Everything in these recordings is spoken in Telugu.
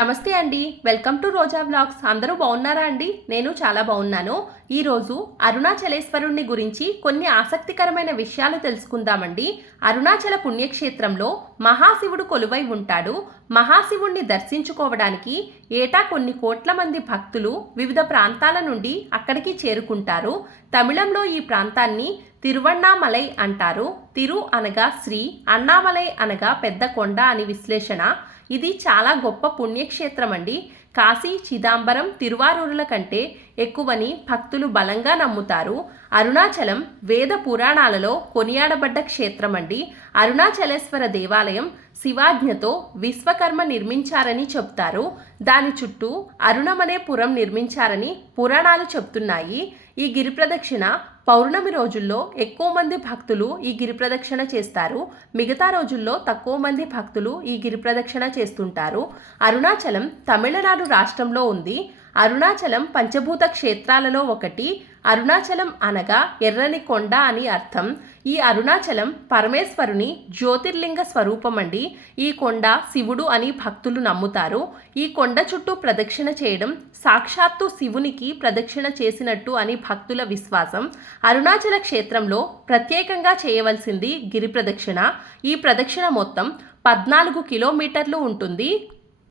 నమస్తే అండి. వెల్కమ్ టు రోజా బ్లాగ్స్ అందరూ బాగున్నారా అండి? నేను చాలా బాగున్నాను. ఈరోజు అరుణాచలేశ్వరుణ్ణి గురించి కొన్ని ఆసక్తికరమైన విషయాలు తెలుసుకుందామండి. అరుణాచల పుణ్యక్షేత్రంలో మహాశివుడు కొలువై ఉంటాడు. మహాశివుణ్ణి దర్శించుకోవడానికి ఏటా కొన్ని కోట్ల మంది భక్తులు వివిధ ప్రాంతాల నుండి అక్కడికి చేరుకుంటారు. తమిళంలో ఈ ప్రాంతాన్ని తిరువణ్ణామలై అంటారు. తిరు అనగా శ్రీ అన్నామలై అనగా పెద్ద కొండ అని విశ్లేషణ. ఇది చాలా గొప్ప పుణ్యక్షేత్రం అండి కాశీ చిదంబరం తిరువారూరుల కంటే ఎక్కువని భక్తులు బలంగా నమ్ముతారు. అరుణాచలం వేద పురాణాలలో కొనియాడబడ్డ క్షేత్రం అండి అరుణాచలేశ్వర దేవాలయం శివాజ్ఞతో విశ్వకర్మ నిర్మించారని చెప్తారు. దాని చుట్టూ అరుణమనే పురం నిర్మించారని పురాణాలు చెప్తున్నాయి. ఈ గిరి ప్రదక్షిణ పౌర్ణమి రోజుల్లో ఎక్కువ మంది భక్తులు ఈ గిరి ప్రదక్షిణ చేస్తారు. మిగతా రోజుల్లో తక్కువ మంది భక్తులు ఈ గిరి ప్రదక్షిణ చేస్తుంటారు. అరుణాచలం తమిళనాడు రాష్ట్రంలో ఉంది. అరుణాచలం పంచభూత క్షేత్రాలలో ఒకటి. అరుణాచలం అనగా ఎర్రని కొండ అని అర్థం. ఈ అరుణాచలం పరమేశ్వరుని జ్యోతిర్లింగ స్వరూపం అండి ఈ కొండ శివుడు అని భక్తులు నమ్ముతారు. ఈ కొండ చుట్టూ ప్రదక్షిణ చేయడం సాక్షాత్తు శివునికి ప్రదక్షిణ చేసినట్టు అని భక్తుల విశ్వాసం. అరుణాచల క్షేత్రంలో ప్రత్యేకంగా చేయవలసింది గిరి ప్రదక్షిణ. ఈ ప్రదక్షిణ మొత్తం పద్నాలుగు కిలోమీటర్లు ఉంటుంది.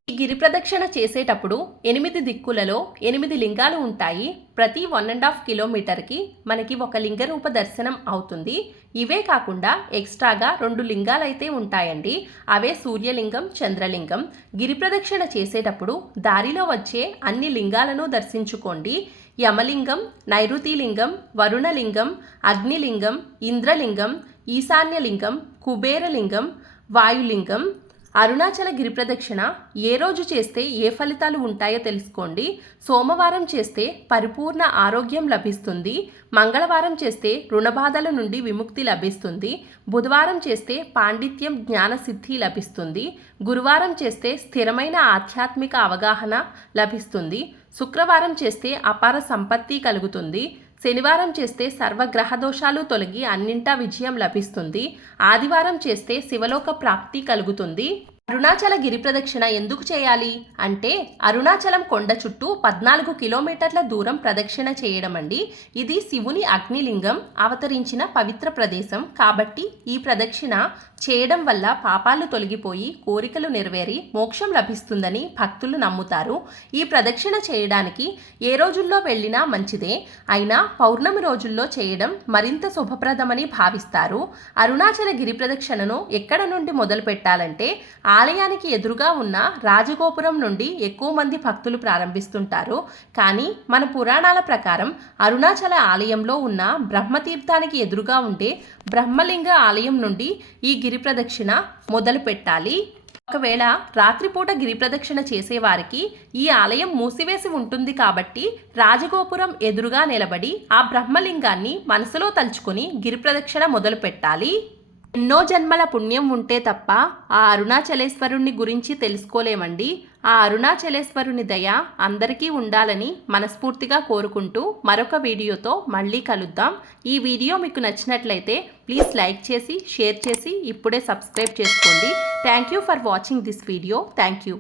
ఈ గిరి ప్రదక్షిణ చేసేటప్పుడు ఎనిమిది దిక్కులలో ఎనిమిది లింగాలు ఉంటాయి. ప్రతి వన్ అండ్ హాఫ్ కిలోమీటర్కి మనకి ఒక లింగ రూప దర్శనం అవుతుంది. ఇవే కాకుండా ఎక్స్ట్రాగా రెండు లింగాలు అయితే ఉంటాయండి. అవే సూర్యలింగం చంద్రలింగం. గిరి ప్రదక్షిణ చేసేటప్పుడు దారిలో వచ్చే అన్ని లింగాలను దర్శించుకోండి. యమలింగం నైరుతిలింగం వరుణలింగం అగ్నిలింగం ఇంద్రలింగం ఈశాన్యలింగం కుబేరలింగం వాయులింగం అరుణాచల గిరి ప్రదక్షిణ ఏ రోజు చేస్తే ఏ ఫలితాలు ఉంటాయో తెలుసుకోండి. సోమవారం చేస్తే పరిపూర్ణ ఆరోగ్యం లభిస్తుంది. మంగళవారం చేస్తే రుణబాధల నుండి విముక్తి లభిస్తుంది. బుధవారం చేస్తే పాండిత్యం జ్ఞానసిద్ధి లభిస్తుంది. గురువారం చేస్తే స్థిరమైన ఆధ్యాత్మిక అవగాహన లభిస్తుంది. శుక్రవారం చేస్తే అపార సంపత్తి కలుగుతుంది. శనివారం చేస్తే సర్వగ్రహ దోషాలు తొలగి అన్నింటా విజయం లభిస్తుంది. ఆదివారం చేస్తే శివలోక ప్రాప్తి కలుగుతుంది. అరుణాచల గిరి ప్రదక్షిణ ఎందుకు చేయాలి? అంటే అరుణాచలం కొండ చుట్టూ పద్నాలుగు కిలోమీటర్ల దూరం ప్రదక్షిణ చేయడం అండి. ఇది శివుని అగ్నిలింగం అవతరించిన పవిత్ర ప్రదేశం. కాబట్టి ఈ ప్రదక్షిణ చేయడం వల్ల పాపాలు తొలగిపోయి కోరికలు నెరవేరి మోక్షం లభిస్తుందని భక్తులు నమ్ముతారు. ఈ ప్రదక్షిణ చేయడానికి ఏ రోజుల్లో వెళ్ళినా మంచిదే. అయినా పౌర్ణమి రోజుల్లో చేయడం మరింత శుభప్రదమని భావిస్తారు. అరుణాచల గిరి ప్రదక్షిణను ఎక్కడ నుండి మొదలు పెట్టాలంటే ఆ ఆలయానికి ఎదురుగా ఉన్న రాజగోపురం నుండి ఎక్కువ మంది భక్తులు ప్రారంభిస్తుంటారు. కానీ మన పురాణాల ప్రకారం అరుణాచల ఆలయంలో ఉన్న బ్రహ్మతీర్థానికి ఎదురుగా ఉండే బ్రహ్మలింగ ఆలయం నుండి ఈ గిరి ప్రదక్షిణ మొదలు పెట్టాలి. ఒకవేళ రాత్రిపూట గిరి ప్రదక్షిణ చేసేవారికి ఈ ఆలయం మూసివేసి ఉంటుంది కాబట్టి రాజగోపురం ఎదురుగా నిలబడి ఆ బ్రహ్మలింగాన్ని మనసులో తలుచుకుని గిరి ప్రదక్షిణ మొదలు పెట్టాలి. ఎన్నో జన్మల పుణ్యం ఉంటే తప్ప ఆ అరుణాచలేశ్వరుణ్ణి గురించి తెలుసుకోలేమండి. ఆ అరుణాచలేశ్వరుని దయ అందరికీ ఉండాలని మనస్ఫూర్తిగా కోరుకుంటూ మరొక వీడియోతో మళ్ళీ కలుద్దాం. ఈ వీడియో మీకు నచ్చినట్లయితే ప్లీజ్ లైక్ చేసి షేర్ చేసి ఇప్పుడే సబ్స్క్రైబ్ చేసుకోండి. Thank you for watching this video. Thank you.